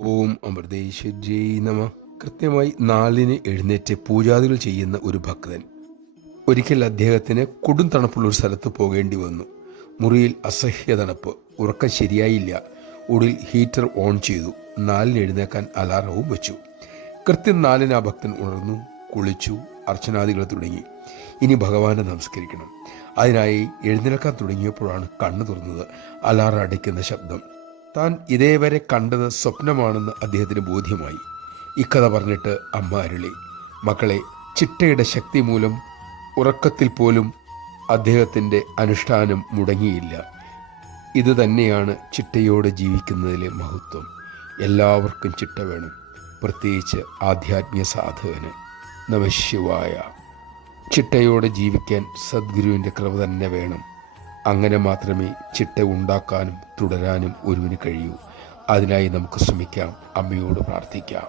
ഓം അമൃതേശ്വര്യൈ നമ. കൃത്യമായി 4-ന് എഴുന്നേറ്റ് പൂജാദികൾ ചെയ്യുന്ന ഒരു ഭക്തൻ. ഒരിക്കൽ അദ്ദേഹത്തിന് കൊടും തണുപ്പുള്ള ഒരു സ്ഥലത്ത് പോകേണ്ടി വന്നു. മുറിയിൽ അസഹ്യ തണുപ്പ്, ഉറക്കം ശരിയായില്ല. ഒടുവിൽ ഹീറ്റർ ഓൺ ചെയ്തു. 4-ന് എഴുന്നേക്കാൻ അലാറവും വെച്ചു. കൃത്യം 4-ന് ആ ഭക്തൻ ഉണർന്നു, കുളിച്ചു, അർച്ചനാദികൾ തുടങ്ങി. ഇനി ഭഗവാനെ നമസ്കരിക്കണം. അതിനായി എഴുന്നേൽക്കാൻ തുടങ്ങിയപ്പോഴാണ് കണ്ണു തുറന്നത്. അലാറം അടിക്കുന്ന ശബ്ദം. താൻ ഇതേവരെ കണ്ടത് സ്വപ്നമാണെന്ന് അദ്ദേഹത്തിന് ബോധ്യമായി. ഇക്കഥ പറഞ്ഞിട്ട് അമ്മ അരുളി, മക്കളെ, ചിട്ടയുടെ ശക്തി മൂലം ഉറക്കത്തിൽ പോലും അദ്ദേഹത്തിൻ്റെ അനുഷ്ഠാനം മുടങ്ങിയില്ല. ഇത് തന്നെയാണ് ചിട്ടയോടെ ജീവിക്കുന്നതിലെ മഹത്വം. എല്ലാവർക്കും ചിട്ട വേണം, പ്രത്യേകിച്ച് ആധ്യാത്മിക സാധകന്. നമഃശിവായ. ചിട്ടയോടെ ജീവിക്കാൻ സദ്ഗുരുവിൻ്റെ കൃപ തന്നെ വേണം. അങ്ങനെ മാത്രമേ ചിട്ട ഉണ്ടാക്കാനും തുടരാനും ഒരുവിന് കഴിയൂ. അതിനായി നമുക്ക് ശ്രമിക്കാം, അമ്മയോട് പ്രാർത്ഥിക്കാം.